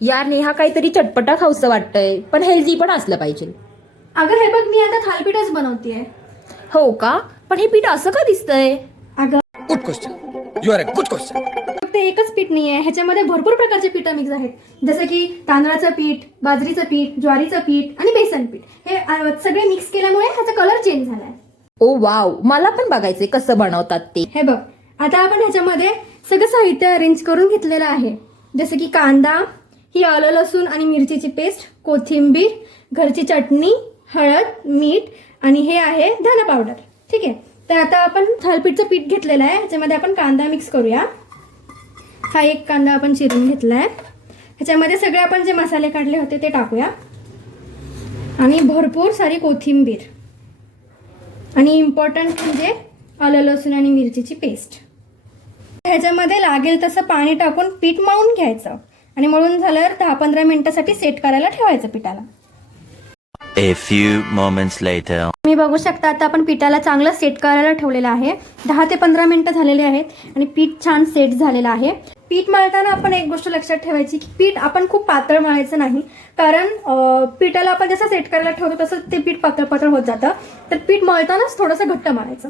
यार नेहा काहीतरी चटपटा खाऊसं वाटतंय, पण हेल्दी पण असलं पाहिजे. अगं हे बघ, मी आता थालपीठच बनवतेय. हो का? पण हे पीठ असं का दिसतंय? अगं good question. You are a good question. फक्त एकच पीठ नाही आहे, ह्याच्यामध्ये भरपूर प्रकारचे पीठ मिक्स आहेत. जसं की तांदळाचं पीठ, बाजरीचं पीठ, ज्वारीचं पीठ आणि बेसन पीठ. हे सगळे मिक्स केल्यामुळे ह्याचा कलर चेंज झालाय. ओ वाव, मला पण बघायचंय कसं बनवतात ते. हे बघ, आता आपण ह्याच्यामध्ये सगळं साहित्य अरेंज करून घेतलेलं आहे. जसं की कांदा, ही आलं लसूण आणि मिरचीची पेस्ट, कोथिंबीर, घरची चटणी, हळद, मीठ आणि हे आहे धना पावडर. ठीक आहे, तर आता आपण थालपीठचं पीठ घेतलेलं आहे. ह्याच्यामध्ये आपण कांदा मिक्स करूया. हा एक कांदा आपण चिरून घेतलाय. ह्याच्यामध्ये सगळे आपण जे मसाले काढले होते ते टाकूया आणि भरपूर सारी कोथिंबीर आणि इम्पॉर्टंट म्हणजे आलं लसूण आणि मिरचीची पेस्ट. ह्याच्यामध्ये लागेल तसं पाणी टाकून पीठ मळून घ्यायचं आणि मळून झाल्यावर 10-15 मिनिटासाठी सेट करायला ठेवायचं पिठाला. A few moments later. तुम्ही बघू शकता आता आपण पिठाला चांगलं सेट करायला ठेवलेलं आहे. 10 ते 15 मिनिटं झालेले आहेत आणि पीठ छान सेट झालेलं आहे. पीठ मळताना आपण एक गोष्ट लक्षात ठेवायची की पीठ आपण खूप पातळ मळायचं नाही, कारण पिठाला आपण जसं सेट करायला ठेवतो तसं ते पीठ पातळ पातळ होत जातं. तर पीठ मळतानाच थोडंसं घट्ट मळायचं.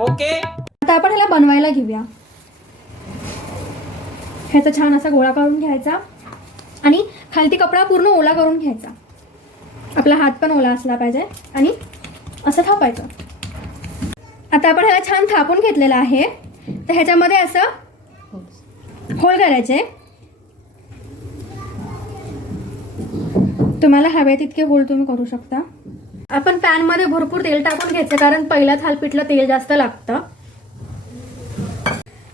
ओके. आता आपण ह्याला बनवायला घेऊया. ह्याचा छान असा गोळा करून घ्यायचा आणि खालती कपडा पूर्ण ओला करून घ्यायचा. आपला हात पण ओला असला पाहिजे आणि असं थापायचं. आता आपण ह्याला छान थापून घेतलेलं आहे. तर ह्याच्यामध्ये असं होल करायचे. तुम्हाला हवे तितके होल तुम्ही करू शकता. आपण पॅन मध्ये भरपूर तेल टाकून घ्यायचं, कारण पहिल्या थालपीठला तेल जास्त लागतं.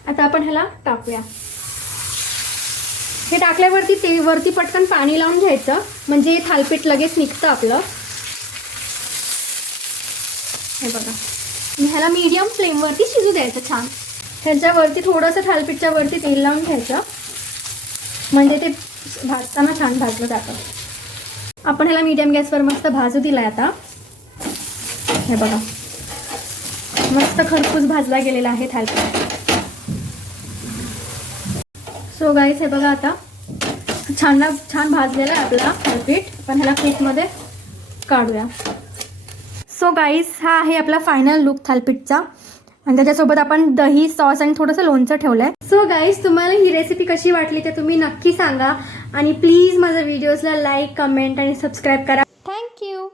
आता आपण ह्याला टाकूया. हे टाकल्यावरती ते वरती पटकन पाणी लावून घ्यायचं, म्हणजे थालपीठ लगेच निघतं आपलं. हे बघा, ह्याला मीडियम फ्लेमवरती शिजू द्यायचं छान. ह्याच्यावरती थोडंसं थालपीठच्या वरती तेल लावून घ्यायचं, म्हणजे ते भाजताना छान भाजलं जातं. आपण ह्याला मीडियम गॅसवर मस्त भाजू दिलाय. आता हे बघा, मस्त खरपूस भाजला गेलेला आहे थालपीठ. सो गाईस, हे बघा आता छान भाजलेला आहे आपला थालपीठ. आपण ह्याला प्लेटमध्ये काढूया. सो गाईस, हा आहे आपला फायनल लुक थालपीठचा आणि त्याच्यासोबत आपण दही, सॉस आणि थोडंसं लोणचं ठेवलंय. सो गाईस, तुम्हाला ही रेसिपी कशी वाटली ते तुम्ही नक्की सांगा आणि प्लीज माझ्या व्हिडिओजला लाईक, कमेंट आणि सबस्क्राईब करा. थँक्यू.